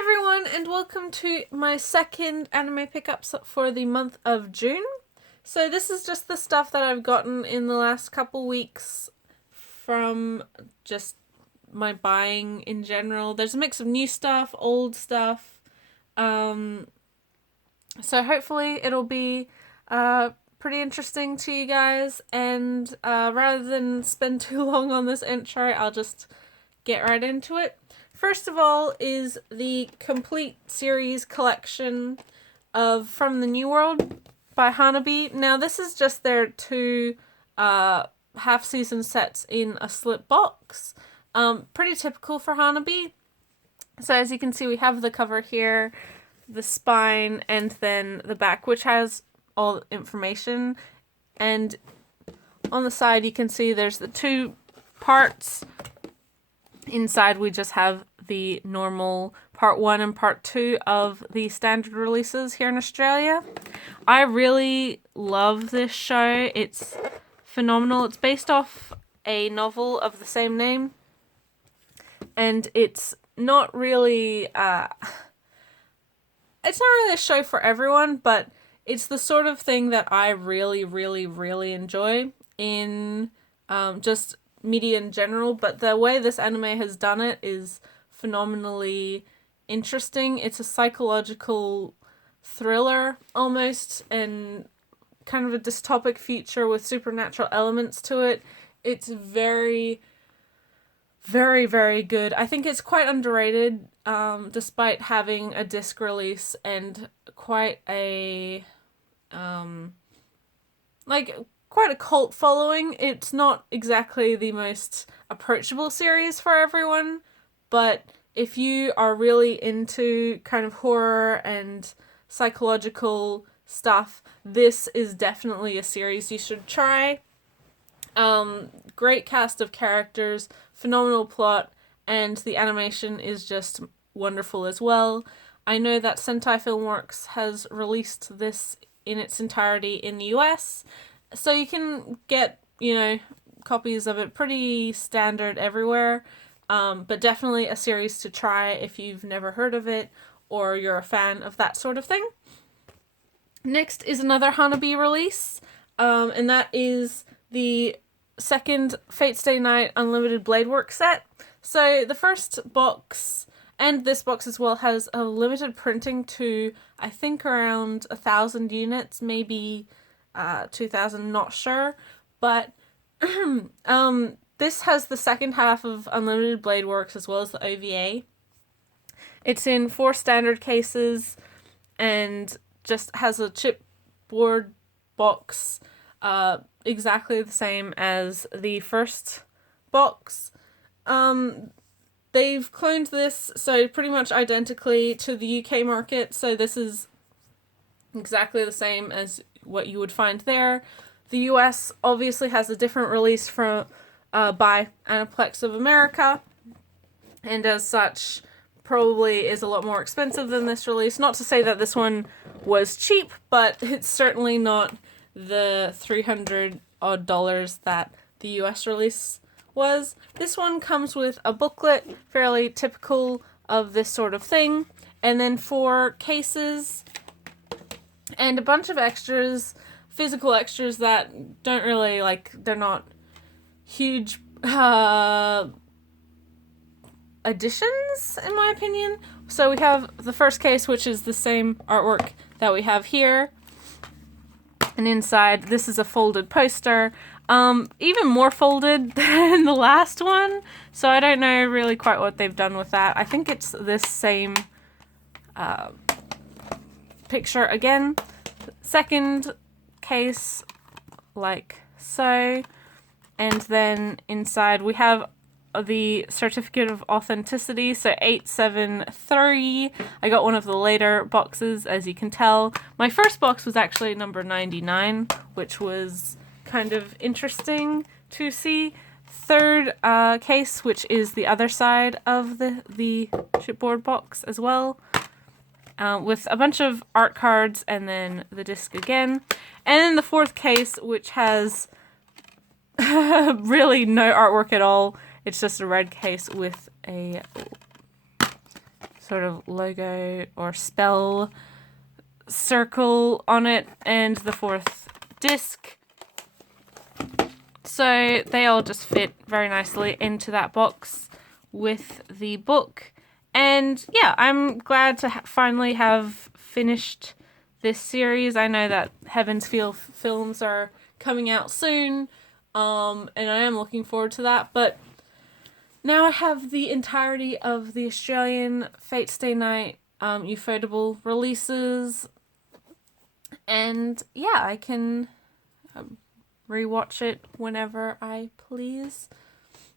everyone, and welcome to my second anime pickups for the month of June. So this is just the stuff that I've gotten in the last couple weeks from just my buying in general. There's a mix of new stuff, old stuff. So hopefully it'll be pretty interesting to you guys, and rather than spend too long on this intro, I'll just get right into it. First of all is the complete series collection of From the New World by Hanabi. Now this is just their two half-season sets in a slip box. Pretty typical for Hanabi. So as you can see, we have the cover here, the spine, and then the back, which has all the information. And on the side you can see there's the two parts. Inside we just have the normal part 1 and part 2 of the standard releases here in Australia. I really love this show. It's phenomenal. It's based off a novel of the same name, and it's not really a show for everyone, but it's the sort of thing that I really enjoy in just media in general. But the way this anime has done it is phenomenally interesting. It's a psychological thriller almost, and kind of a dystopic future with supernatural elements to it. It's very good. I think it's quite underrated, despite having a disc release and quite a quite a cult following. It's not exactly the most approachable series for everyone, but if you are really into kind of horror and psychological stuff, this is definitely a series you should try. Great cast of characters, phenomenal plot, and the animation is just wonderful as well. I know that Sentai Filmworks has released this in its entirety in the US, so you can get, copies of it pretty standard everywhere. But definitely a series to try if you've never heard of it or you're a fan of that sort of thing. Next is another Hanabi release, and that is the second Fate Stay Night Unlimited Bladework set. So the first box, and this box as well, has a limited printing to, I think, around 1,000 units, maybe 2,000, not sure. But this has the second half of Unlimited Blade Works as well as the OVA. It's in 4 standard cases and just has a chipboard box, exactly the same as the first box. They've cloned this so pretty much identically to the UK market, so this is exactly the same as what you would find there. The US obviously has a different release from by Aniplex of America, and as such probably is a lot more expensive than this release. Not to say that this one was cheap, but it's certainly not the $300 odd that the US release was. This one comes with a booklet, fairly typical of this sort of thing, and then 4 cases and a bunch of extras, physical extras that don't really, they're not huge additions in my opinion. So we have the first case, which is the same artwork that we have here, and inside this is a folded poster, even more folded than the last one, so I don't know really quite what they've done with that. I think it's this same picture again. Second case, like so. And then inside we have the certificate of authenticity, so 873. I got one of the later boxes, as you can tell. My first box was actually number 99, which was kind of interesting to see. Third case, which is the other side of the chipboard box as well, with a bunch of art cards and then the disc again. And then the fourth case, which has really no artwork at all. It's just a red case with a sort of logo or spell circle on it, and the 4th disc. So they all just fit very nicely into that box with the book. And yeah, I'm glad to finally have finished this series. I know that Heaven's Feel films are coming out soon, and I am looking forward to that. But now I have the entirety of the Australian Fate Stay Night Ufotable releases, and yeah, I can rewatch it whenever I please.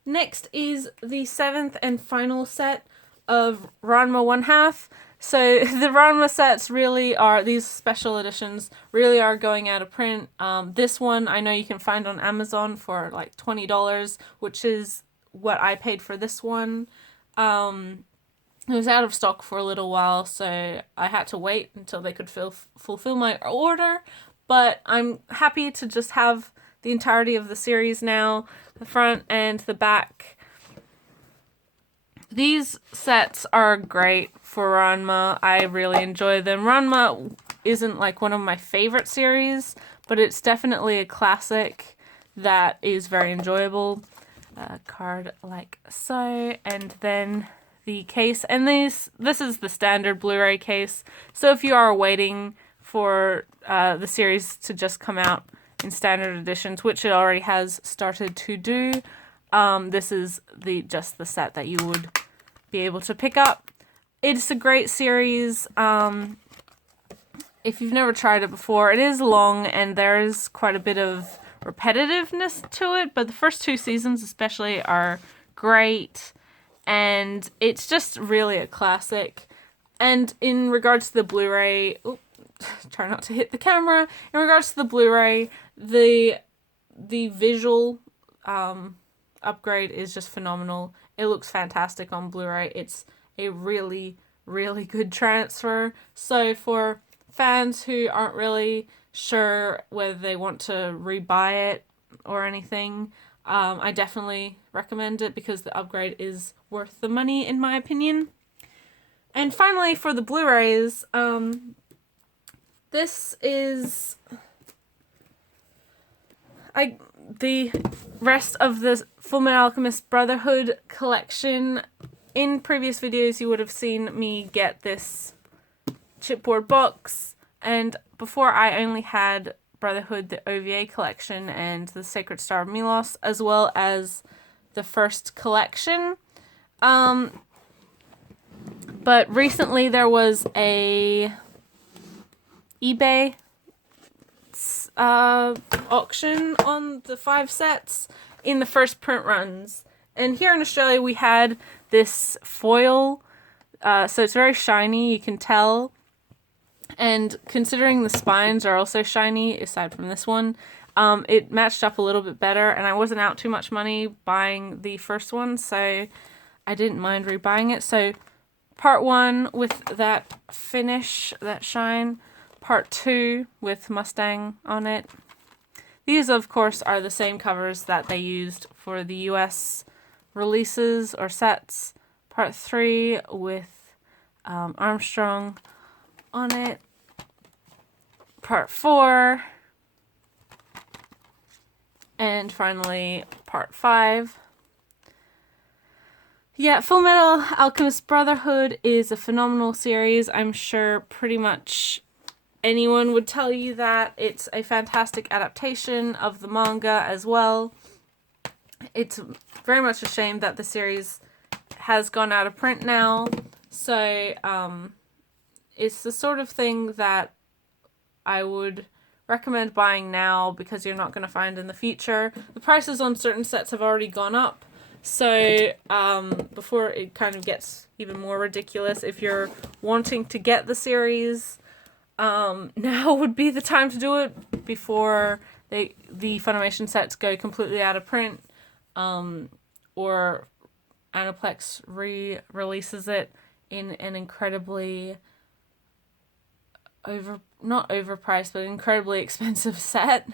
Next is the 7th and final set of Ranma 1/2. So the Ranma sets really are, these special editions really are going out of print. This one I know you can find on Amazon for like $20, which is what I paid for this one. It was out of stock for a little while, so I had to wait until they could fulfill my order. But I'm happy to just have the entirety of the series now, the front and the back. These sets are great for Ranma. I really enjoy them. Ranma isn't like one of my favorite series, but it's definitely a classic that is very enjoyable. Card like so, and then the case, and this is the standard Blu-ray case. So if you are waiting for the series to just come out in standard editions, which it already has started to do, this is just the set that you would be able to pick up. It's a great series. If you've never tried it before, it is long and there is quite a bit of repetitiveness to it, but the first 2 seasons especially are great, and it's just really a classic. And in regards to the Blu-ray, try not to hit the camera. In regards to the Blu-ray, the visual upgrade is just phenomenal. It looks fantastic on Blu-ray. It's a really, really good transfer. So for fans who aren't really sure whether they want to rebuy it or anything, I definitely recommend it because the upgrade is worth the money in my opinion. And finally, for the Blu-rays, this is the rest of the Fullmetal Alchemist Brotherhood collection. In previous videos you would have seen me get this chipboard box, and before I only had Brotherhood, the OVA collection, and the Sacred Star of Milos, as well as the first collection. But recently there was a eBay auction on the 5 sets in the first print runs. And here in Australia we had this foil, so it's very shiny, you can tell. And considering the spines are also shiny, aside from this one, it matched up a little bit better, and I wasn't out too much money buying the first one, so I didn't mind rebuying it. So part 1 with that finish, that shine, part 2 with Mustang on it. These, of course, are the same covers that they used for the US releases or sets. Part 3 with Armstrong on it. Part 4. And finally, part 5. Yeah, Fullmetal Alchemist Brotherhood is a phenomenal series. I'm sure pretty much anyone would tell you that. It's a fantastic adaptation of the manga as well. It's very much a shame that the series has gone out of print now. So, it's the sort of thing that I would recommend buying now because you're not going to find in the future. The prices on certain sets have already gone up. So, before it kind of gets even more ridiculous, if you're wanting to get the series, now would be the time to do it before the Funimation sets go completely out of print, or Aniplex re-releases it in an incredibly not overpriced, but incredibly expensive set.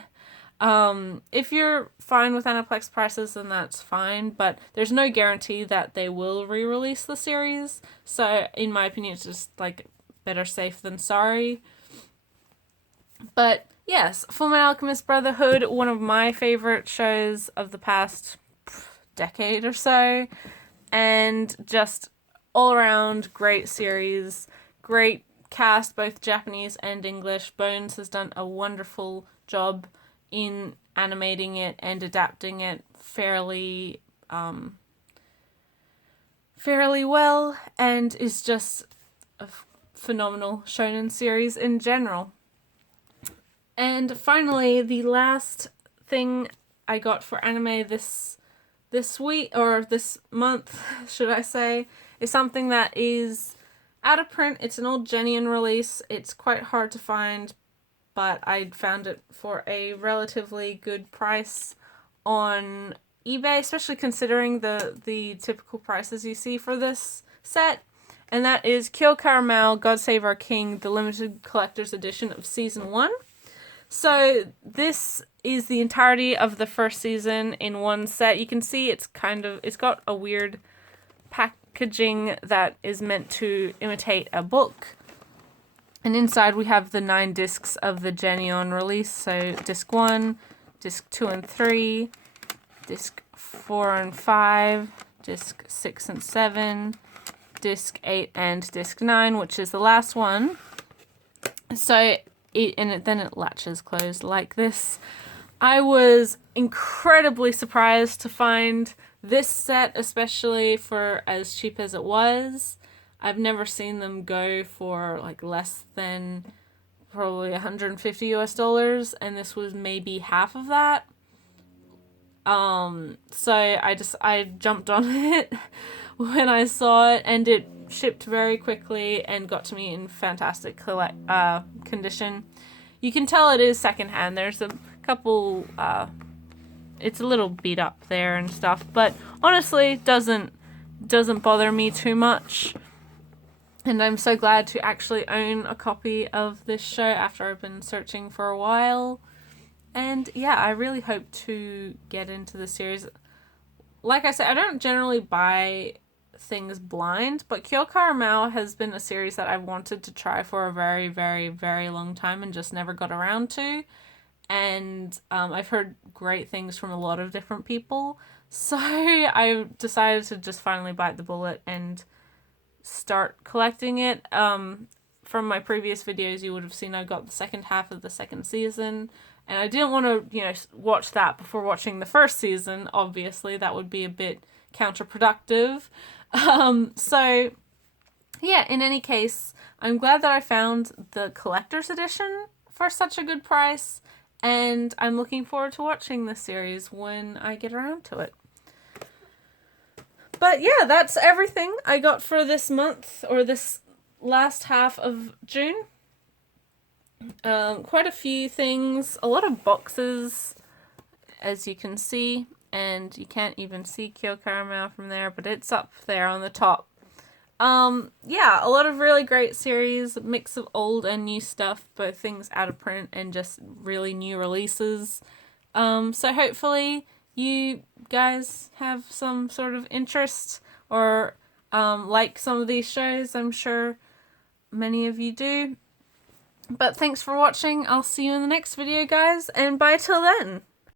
If you're fine with Aniplex prices, then that's fine, but there's no guarantee that they will re-release the series, so in my opinion it's just like better safe than sorry. But yes, Fullmetal Alchemist Brotherhood, one of my favorite shows of the past decade or so, and just all around great series, great cast, both Japanese and English. Bones has done a wonderful job in animating it and adapting it fairly well, and is just a phenomenal shonen series in general. And finally, the last thing I got for anime this week, or this month, should I say, is something that is out of print. It's an old Genuine release. It's quite hard to find, but I found it for a relatively good price on eBay, especially considering the typical prices you see for this set. And that is Kyo Caramel, God Save Our King, the limited collector's edition of Season 1. So this is the entirety of the first season in one set. You can see it's got a weird packaging that is meant to imitate a book. And inside we have the 9 discs of the Genuine release. So disc 1, disc 2 and 3, disc 4 and 5, disc 6 and 7, disc 8 and disc 9, which is the last one. So then it latches closed like this. I was incredibly surprised to find this set, especially for as cheap as it was. I've never seen them go for like less than probably $150 US, and this was maybe half of that. So I jumped on it when I saw it, and it shipped very quickly and got to me in fantastic condition. You can tell it is secondhand. There's a couple, it's a little beat up there and stuff, but honestly doesn't bother me too much. And I'm so glad to actually own a copy of this show after I've been searching for a while. And yeah, I really hope to get into the series. Like I said, I don't generally buy things blind, but Kyo Caramel has been a series that I've wanted to try for a very, very, very long time and just never got around to. And I've heard great things from a lot of different people. So I decided to just finally bite the bullet and start collecting it. From my previous videos, you would have seen I got the second half of the second season. And I didn't want to, watch that before watching the first season. Obviously, that would be a bit counterproductive. So, yeah, in any case, I'm glad that I found the collector's edition for such a good price. And I'm looking forward to watching this series when I get around to it. But yeah, that's everything I got for this month, or this last half of June. Quite a few things, a lot of boxes, as you can see, and you can't even see Kyo Caramel from there, but it's up there on the top. Yeah, a lot of really great series, a mix of old and new stuff, both things out of print and just really new releases. So hopefully you guys have some sort of interest or like some of these shows. I'm sure many of you do. But thanks for watching. I'll see you in the next video, guys, and bye till then.